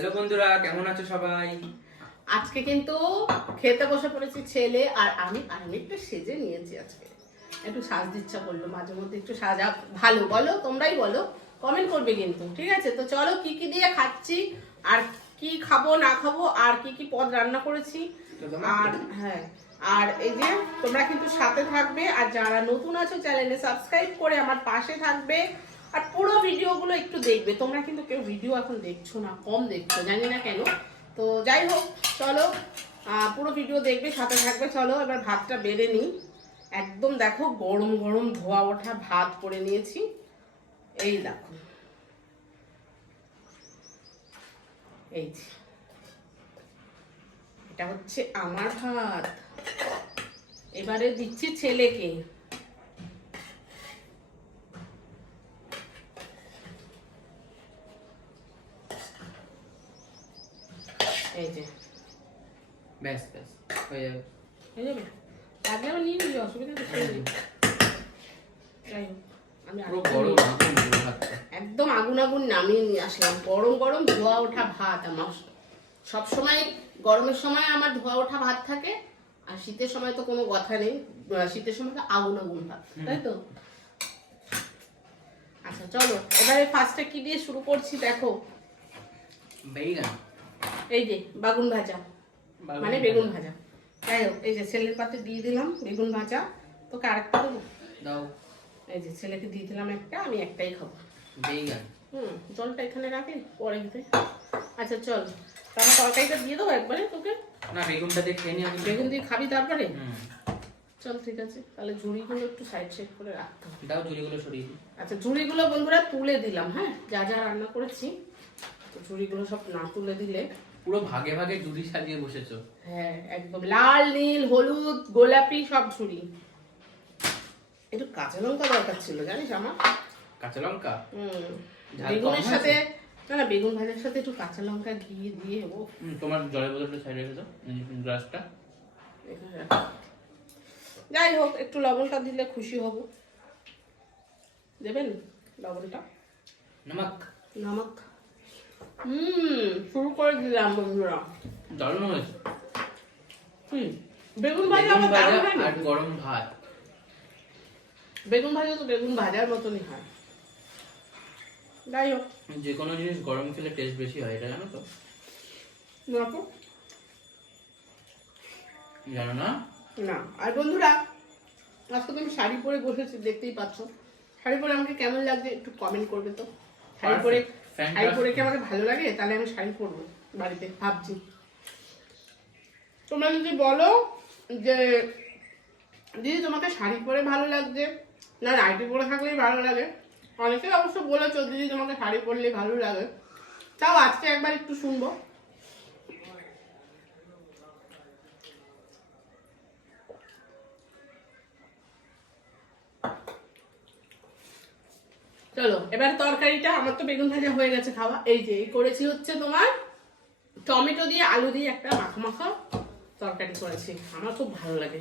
Hello বন্ধুরা, কেমন আছো সবাই? আজকে কিন্তু খেতে বসে পড়েছি ছেলে আর আমি একটু সেজে নিয়েছি। আজকে একটু সাজ ইচ্ছা করলো, মাঝে মধ্যে একটু সাজা ভালো। বলো, তোমরাই বলো, কমেন্ট করবে কিন্তু, ঠিক আছে? তো চলো কি কি দিয়ে খাচ্ছি আর কি খাবো না খাবো আর কি কি পদ রান্না করেছি। আর হ্যাঁ, আর এই যে তোমরা কিন্তু সাথে থাকবে, আর যারা নতুন আছো চ্যানেলে সাবস্ক্রাইব করে আমার পাশে থাকবে, আর পুরো ভিডিওগুলো একটু দেখবে। তোমরা কিন্তু কেউ ভিডিও এখন দেখছো না, কম দেখছো, জানি না কেন। তো যাই হোক, চলো পুরো ভিডিও দেখবে, সাথে থাকবে। চলো এবার ভাতটা বেড়ে নিই। একদম দেখো গরম গরম ধোয়া ওঠা ভাত করে নিয়েছি। এই দেখো, এই যে এটা হচ্ছে আমার ভাত। এবারে দিচ্ছি ছেলেকে। এই যে ব্যাস ব্যাস হয়ে যাবে। হয়ে যাবে, লাগলেও নিয়ে নিবি, অসুবিধা কিছু নেই। যাই হোক, আমি পুরো গরম আগুন পুরো ভাতটা। একদম আগুন আগুন নামিয়ে নিয়ে আসলাম। গরম গরম ধোয়া ওঠা ভাত। আমার সবসময় গরমের সময় আমার ধোয়া ওঠা ভাত থাকে, আর শীতের সময় তো কোনো কথা নেই। শীতের সময় তো আগুন আগুন ভাত, তাই তো? আচ্ছা চলো, এবারে ফার্স্টে কি দিয়ে শুরু করছি দেখো। বেগুন, এই যে বাগুন ভাজা, মানে বেগুন ভাজা। যাই হোক, এই যে ছেলের পাতে দিয়ে দিলাম বেগুন ভাজা। তোকে আরেকটা দেবো? দাও। এই যে ছেলেকে দিয়ে দিলাম একটা, আমি একটাই খাবো। বেগুন, জলটা এখানে রাখি, পরে খেতে। আচ্ছা চল, তাহলে তরকারিটা দিয়ে দেবো একবারে তোকে। না বেগুনটা দিয়ে খেয়ে নি আগে। বেগুন দিয়ে খাবি তারপরে? চল ঠিক আছে, তাহলে ঝুড়িগুলো একটু সাইড সাইড করে রাখতে হবে। দাও ঝুড়িগুলো সরিয়ে দিই। আচ্ছা ঝুড়িগুলো বন্ধুরা তুলে দিলাম, হ্যাঁ, যা যা রান্না করেছি। তো ঝুড়িগুলো সব না তুলে দিলে। পুরো ভাগে ভাগে ঝুড়ি সাজিয়ে বসেছো। হ্যাঁ একদম লাল নীল হলুদ গোলাপি সব ঝুড়ি। একটু কাঁচা লঙ্কা দরকার ছিল, জানিস আমার। কাঁচা লঙ্কা? ঝাল বেগুনের কম সাথে, আছে? না বেগুন ভাজার সাথে একটু কাঁচা লঙ্কা দিয়ে দিয়ে ও। তোমার জলের বোতলটা সাইডে রেখে দাও, গ্লাসটা। এখানে রাখ। যাই হোক, একটু লবণটা দিলে খুশি হব। দেবেন লবণটা? নমক। নমক। শুরু করে দিলাম বন্ধুরা। দারুণ হয়েছে। বেগুন ভাজা বেগুন আমার ভাজা দারুণ হয় না? আর গরম ভাত। বেগুন ভাজা তো বেগুন ভাজার মতনই হয়। যাই হোক, যে কোনো জিনিস গরম খেলে টেস্ট বেশি হয়, এটা জানো তো? দেখো জানো না? না। আর বন্ধুরা, আজকে তো আমি শাড়ি পরে বসেছি, দেখতেই পাচ্ছ। শাড়ি পরে আমাকে কেমন লাগছে একটু কমেন্ট করবে তো। শাড়ি পরে, শাড়ি পরে কি আমাকে ভালো লাগে? তাহলে আমি শাড়ি পরবো বাড়িতে, ভাবছি। তোমরা যদি বলো যে দিদি তোমাকে শাড়ি পরে ভালো লাগছে না নাইটি পরে থাকলেই ভালো লাগে, অনেকেই অবশ্য বলেছো দিদি তোমাকে শাড়ি পরলেই ভালো লাগে, তাও আজকে একবার একটু শুনবো। চলো এবার তরকারিটা, আমার তো বেগুন ভাজা হয়ে গেছে খাওয়া। এই যে এই করেছি হচ্ছে তোমার টমেটো দিয়ে আলু দিয়ে একটা মাখা মাখা তরকারি করেছি। আমার খুব ভালো লাগে,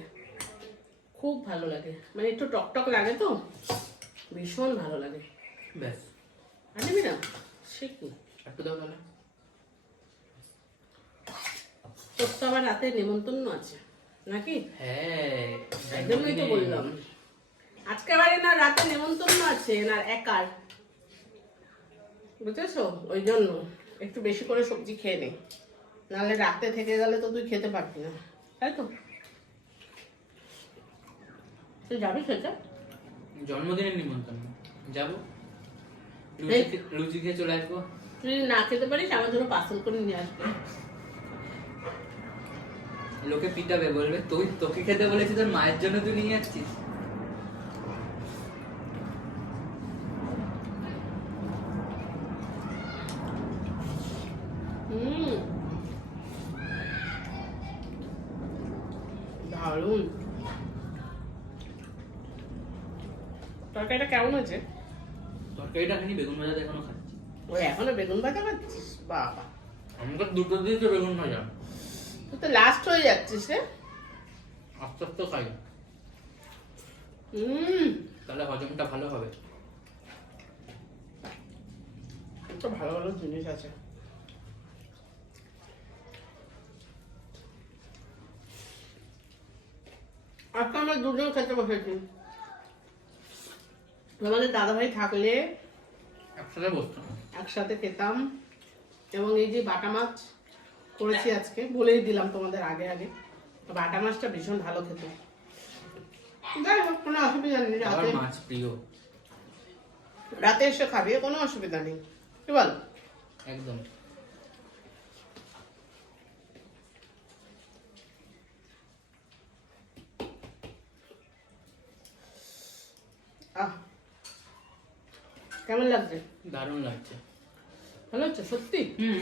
খুব ভালো লাগে, মানে একটু টকটক লাগে তো, ভীষণ ভালো লাগে। ব্যাস। আনবি না? সে কি, একটু দাও তাহলে। তোর তো আবার রাতে নেমন্তন্ন আছে নাকি? হ্যাঁ, একদমই তো বললাম, আজকে আবার না রাতে নেমন্তন্ন আছে না একার, বুঝেছো? ওই জন্য একটু বেশি করে সবজি খেয়ে নে, নাহলে রাতে থেকে গেলে তো তুই খেতে পারবি না, তাই তো? তুই যাবি সেটা? জন্মদিনের নিমন্ত্রণ যাবো, লুচি খেয়ে চলে আসবো। তুই না খেতে পারিস, আমার জন্য পার্সেল করে নিয়ে আসবে। লোকে পিটাবে, বলবে তুই, তোকে খেতে বলেছি, তোর মায়ের জন্য তুই নিয়ে যাচ্ছিস। দারুন তরকারিটা, কেমন আছে? তরকারিটা খানি, বেগুন ভাজা এখনো খাচ্ছি। ওই এখনো বেগুন ভাজা খাচ্ছিস? বাবা, আমাকে দুটো দিয়েছে বেগুন ভাজা। তুই তো লাস্ট হয়ে যাচ্ছিস রে। আস্তে আস্তে খাই, তাহলে হজমটা ভালো হবে। তো ভালো ভালো জিনিস আছে, আমরা দুজন খেতে বসেছি। আমাদের দাদাভাই থাকলে একসাথে বসতো। একসাথে খেতাম। এবং এই যে বাটা মাছ করেছি আজকে, বলেই দিলাম তোমাদের আগে আগে, বাটা মাছটা ভীষণ ভালো খেতে। যাই হোক, কোনো অসুবিধা নেই। আমার রাতে মাছ প্রিয়। রাতে এসে খাবে, কোনো অসুবিধা নেই, কি বল? একদম। আহ, কেমন লাগছে? দারুণ লাগছে। ভালো হচ্ছে সত্যি? হুম।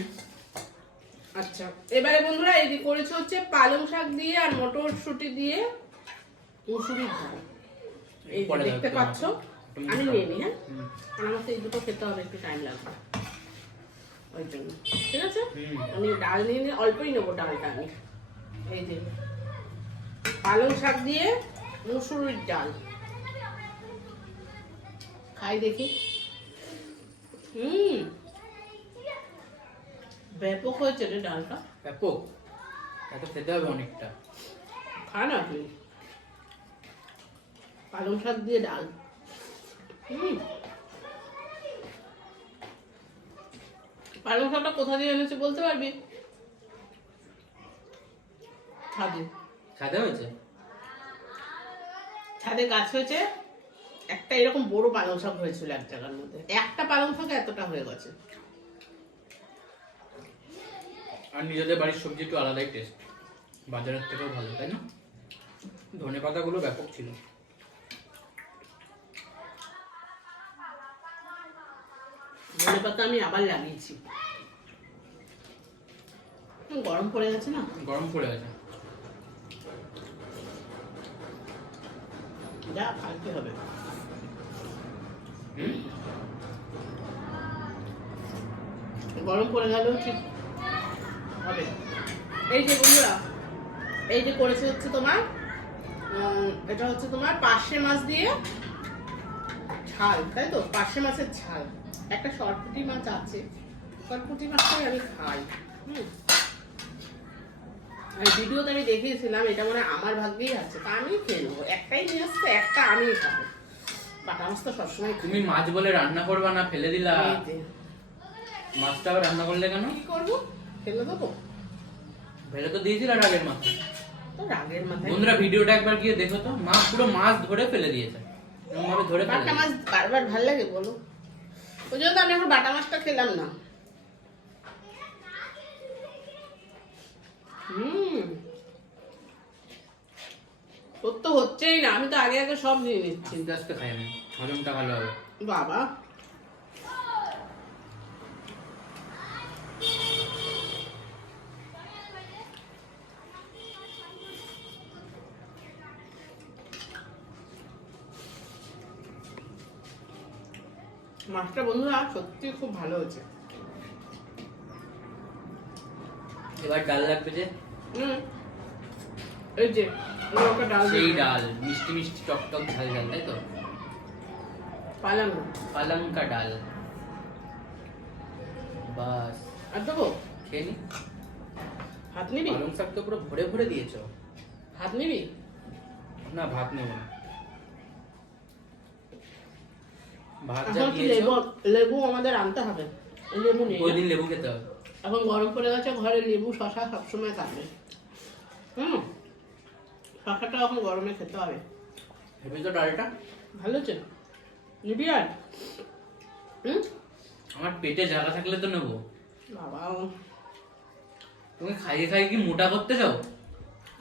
আচ্ছা, এবারে বন্ধুরা এই যে করেছে হচ্ছে পালং শাক দিয়ে আর মটরশুঁটি দিয়ে মুসুরির ডাল। এই যে পরে দেখতে দাও, পাচ্ছ, তুমি আমি খাও। নিয়ে নিই। হ্যাঁ, হুম। কারণ আমার তো এই দুটো খেতে হবে, একটু টাইম লাগবে ওই জন্য। ঠিক আছে, হুম। আমি ডাল নিয়ে নিয়ে অল্পই নেবো ডালটা আমি। এই যে পালং শাক দিয়ে মুসুরির ডাল খাই দেখি। ব্যাপক হয়েছে রে ডালটা। ব্যাপক। এত খেতে হবে অনেকটা। খা না তুই, পালং শাক দিয়ে ডাল। পালং শাকটা কোথা দিয়ে এনেছে বলতে পারবি? ছাদে। ছাদে হয়েছে? ছাদে গাছ হয়েছে একটা, এরকম বড় পালং শাক হয়েছিল এক জায়গার মধ্যে, একটা পালং শাক এতটা হয়ে গেছে। আর নিজেদের বাড়ির সবজি একটু আলাদাই টেস্ট, বাজারের থেকেও ভালো, তাই না? ধনে পাতাগুলো ব্যাপক ছিল। ধনে পাতা আমি আবার লাগিয়েছি, গরম পড়ে গেছে না। গরম পড়ে গেছে। যা খাইতে হবে। হুম। গরম পড়ে গেল ঠিক হবে। এই যে বন্ধুরা, এই যে করেছে হচ্ছে তোমার এটা হচ্ছে তোমার পার্শে মাছ দিয়ে ঝাল, তাই তো? পার্শে মাছের ঝাল। একটা সরপুঁটি মাছ আছে, সরপুঁটি মাছটাই আমি খাই। আর ভিডিওতে আমি দেখিয়েছিলাম, এটা মানে আমার ভাগ্যেই আছে, তা আমি খেয়ে নেবো। একটাই নিয়ে আসছে, একটা আমি খাবো। বাটা মাছ তো সবসময় খাই। তুমি মাছ বলে রান্না করবা না, ফেলে দিলা। এই যে, মাছটা আবার রান্না করলে কেন? কি করবো, ফেলে দেবো? ফেলে তো দিয়েছিল রাগের মাথায়। তো রাগের মাথায়। বন্ধুরা ভিডিওটা একবার গিয়ে দেখো তো, মা পুরো মাছ ধরে ফেলে দিয়েছে, এরকম ভাবে ধরে ফেলে বাটা মাছ দিয়েছে। বারবার ভাল লাগে বলো? ওই জন্য তো আমি এখন বাটা মাছটা খেলাম না। তোর তো হচ্ছেই না, আমি তো আগে আগে সব নিয়ে নিচ্ছি। আস্তে আস্তে খাই আমি, হজমটা ভালো হবে। বাবা, মাছটা বন্ধুরা সত্যি খুব ভালো হয়েছে। এবার ডাল লাগবে যে, এই যে ওটা ডাল সেই দিয়ে- ডাল মিষ্টি মিষ্টি টক টক ঝাল ঝাল, তাই তো? পালাম না। পালং কা ডাল। বাস, আর দেবো? খেয়ে নি। ভাত নিবি? পালং শাক তো পুরো ভরে ভরে দিয়েছো। ভাত নিবি? না, ভাত নেব না। ভাত যা এখন কি দিয়েছো, লেবু আমাদের আনতে হবে, লেবু নেই। ওই দিন লেবু খেতে হবে। এখন গরম পড়ে গেছে, ঘরে লেবু শশা সবসময় থাকবে। শশাটা এখন গরমে খেতে হবে। ভেবে তো ডালটা ভালো হচ্ছে, নিবি আর? আমার পেটে জায়গা থাকলে তো নেবো। বাবা, তুমি খাইয়ে খাইয়ে কি মোটা করতে চাও?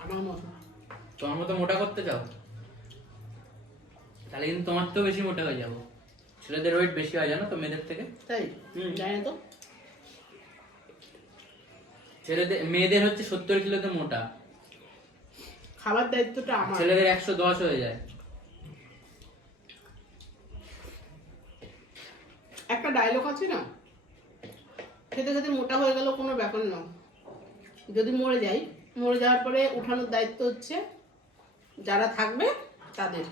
আমার মতো। তোমার মতো মোটা করতে চাও? তাহলে কিন্তু তোমার তো বেশি মোটা হয়ে যাবো। ছেলেদের ওয়েট বেশি হয় জানো তো মেয়েদের থেকে। তাই? জানি না তো। মেয়েদের হচ্ছে 70 কিলোতে মোটা, খাবার দায়িত্বটা আমার। ছেলেদের 110 হয়ে যায়। একটা ডায়লগ আছে না, খেতে খেতে মোটা হয়ে গেল কোনো ব্যাপার না, যদি মরে যাই, মরে যাওয়ার পরে উঠানোর দায়িত্ব হচ্ছে যারা থাকবে তাদের।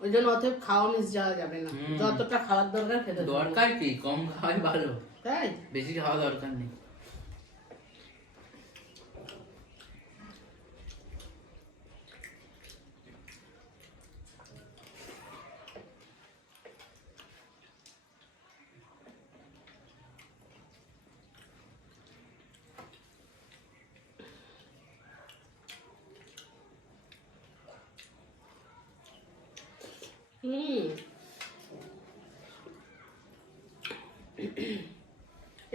ওই জন্য অতএব খাওয়া মিস যাওয়া যাবে না, যতটা খাওয়ার দরকার খেতে হবে। দরকার কি, কম খাওয়াই ভালো, তাই বেশি খাওয়া দরকার নেই। হুম।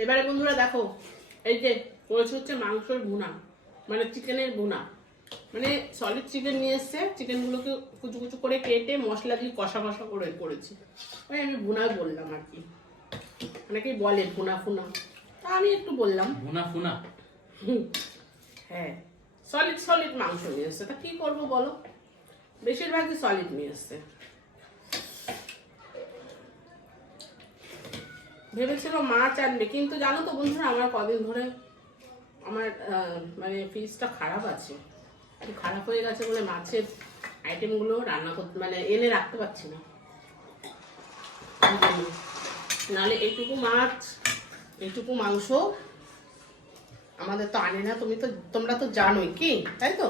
এবারে বন্ধুরা দেখো, এই যে করেছে হচ্ছে মাংসের ভুনা, মানে চিকেনের ভুনা, মানে সলিড চিকেন নিয়ে এসছে, চিকেনগুলোকে কুচু কুচু করে কেটে মশলা দিয়ে কষা কষা করে করেছি। ওই আমি ভুনা বললাম আর কি, অনেকেই বলে ভুনা ফুনা, তা আমি একটু বললাম। ভুনা ফুনা। হুম, হ্যাঁ, সলিড সলিড মাংস নিয়ে এসছে, তা কি করবো বলো, বেশিরভাগই সলিড নিয়ে এসছে। ভেবেছিল মাছ আনবে, কিন্তু জানো তো বন্ধুরা, আমার কদিন ধরে আমার মানে ফ্রিজটা খারাপ আছে, একটু খারাপ হয়ে গেছে বলে মাছের আইটেমগুলো রান্না করতে মানে এনে রাখতে পারছি না। নাহলে এইটুকু মাছ এইটুকু মাংস আমাদের তো আনে না, তোমরা তো জানোই কি, তাই তো?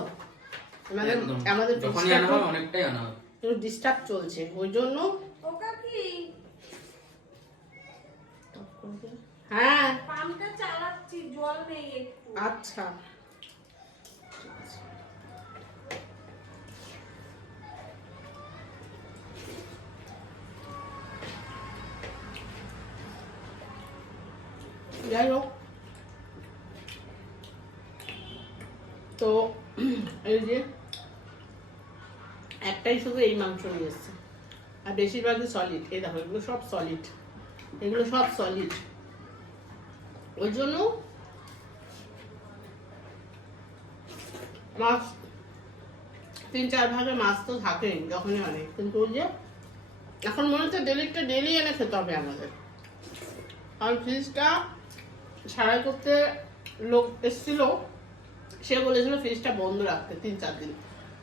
আমাদের একদম। আমাদের যখনই আনা হয় অনেকটাই আনা হয়। ডিস্টার্ব চলছে, ওই জন্য। ওটা কি হ্যাঁ, পাম্পটা চালাচ্ছি, জল নেই একটু। আচ্ছা। যাই হোক, তো এই যে একটাই শুধু এই মাংস নিয়ে এসছে, আর বেশিরভাগই সলিড। এই দেখো, এগুলো সব সলিড, এগুলো সব সলিড। ওই জন্য মাছ 3-4 ভাগে মাছ তো থাকেই যখনই আনে, কিন্তু ওই যে এখন মনে হচ্ছে ডেলি এনে খেতে হবে আমাদের, কারণ ফ্রিজটা সারাই করতে লোক এসেছিল, সে বলেছিল ফ্রিজটা বন্ধ রাখতে 3-4 দিন,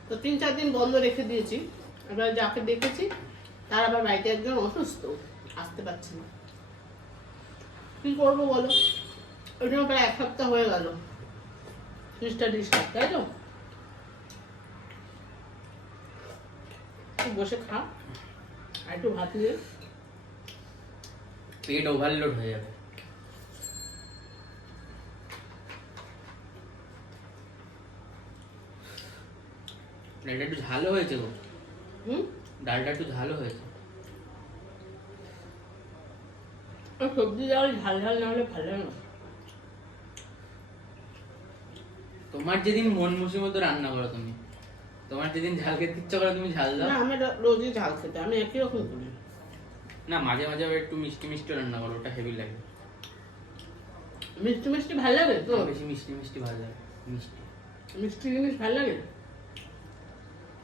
তো 3-4 দিন বন্ধ রেখে দিয়েছি। এবার যাকে দেখেছি তার আবার বাড়িতে একজন অসুস্থ, আসতে পারছে না, কি করবো বলো, ওই জন্য প্রায় 1 সপ্তাহ হয়ে গেল ফ্রিজটা ডিস্টার্ব, তাই তো? তুই বসে খা, আর একটু ভাত নিয়ে। পেট ওভারলোড হয়ে যাবে। ডালটা একটু ঝালও হয়েছে গো, হুম, ডালটা একটু ঝালও হয়েছে। আর সবজি যাওয়ার ঝাল ঝাল না হলে ভালো লাগে না। তোমার যেদিন মন খুশি মতো রান্না করো তুমি, তোমার যেদিন ঝাল খেতে ইচ্ছা করে তুমি ঝাল দাও। না, আমি রোজই ঝাল খেতে, আমি একই রকম করি। না, মাঝে মাঝে আবার একটু মিষ্টি মিষ্টি রান্না করো, ওটা হেভি লাগে। মিষ্টি মিষ্টি ভালো লাগে তো, আমার বেশি মিষ্টি মিষ্টি ভালো লাগে। মিষ্টি মিষ্টি জিনিস ভালো লাগে।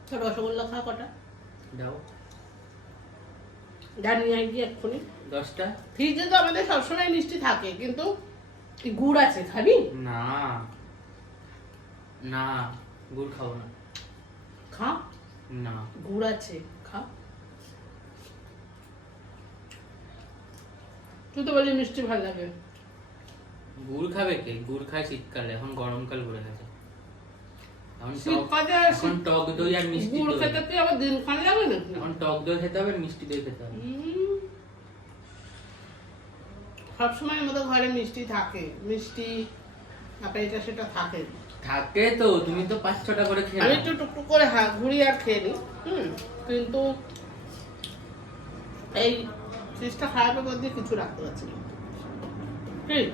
তো রসগোল্লা খা কটা, দাও। জানিয়ে গিয়ে এক্ষুনি। 10টা। ফ্রিজে তো আমাদের সবসময় মিষ্টি থাকে, কিন্তু গুড় আছে, খাবি? না না, গুড় খাবো না। খা, না, গুড় আছে, খা। তুই তো বলি মিষ্টি ভালো লাগে। গুড় খাবে কে? গুড় খায় শীতকালে, এখন গরমকাল ঘুরে গেছে। এখন শীতকালে এখন টক দই আর মিষ্টি গুড় দই। খেতে তুই আবার দিন খানে যাবে নাকি? এখন টক দই খেতে হবে আর মিষ্টি দই খেতে হবে। সবসময় আমাদের ঘরে মিষ্টি থাকে, মিষ্টি তারপরে এটা সেটা থাকে। থাকে তো, তুমি তো 5-6টা করে খেয়ে আমি নাও। একটু টুকটুক করে ঘুরি আর খেয়ে নিই, কিন্তু এই ফ্রিজটা খারাপের মধ্যে কিছু রাখতে পারছি না। ঠিক,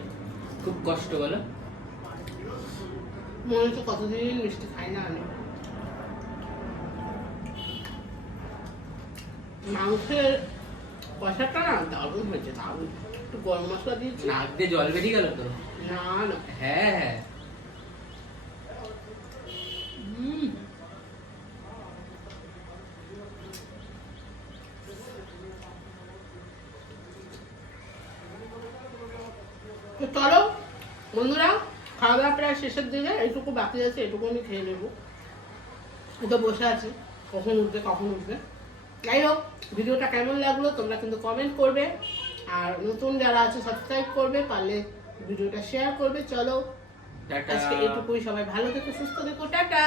খুব কষ্ট বলো। মনে হচ্ছে কতদিন মিষ্টি খাই না আমি। মাংসের কষাটা না দারুণ হয়েছে, দারুণ। একটু গরম মশলা দিয়েছি। নাক দিয়ে জল বেরিয়ে গেল তো। না না, হ্যাঁ হ্যাঁ। তো চলো বন্ধুরা, খাওয়া দাওয়া প্রায় শেষের দিকে, এইটুকু বাকি আছে, এটুকু আমি খেয়ে নেবো। তো বসে আছি, কখন উঠবে। যাই হোক, ভিডিওটা কেমন লাগলো তোমরা কিন্তু কমেন্ট করবে, আর নতুন যারা আছে সাবস্ক্রাইব করবে, পারলে ভিডিওটা শেয়ার করবে। চলো টাটা। আজকে এইটুকুই, সবাই ভালো থেকো, সুস্থ থেকো, টাটা।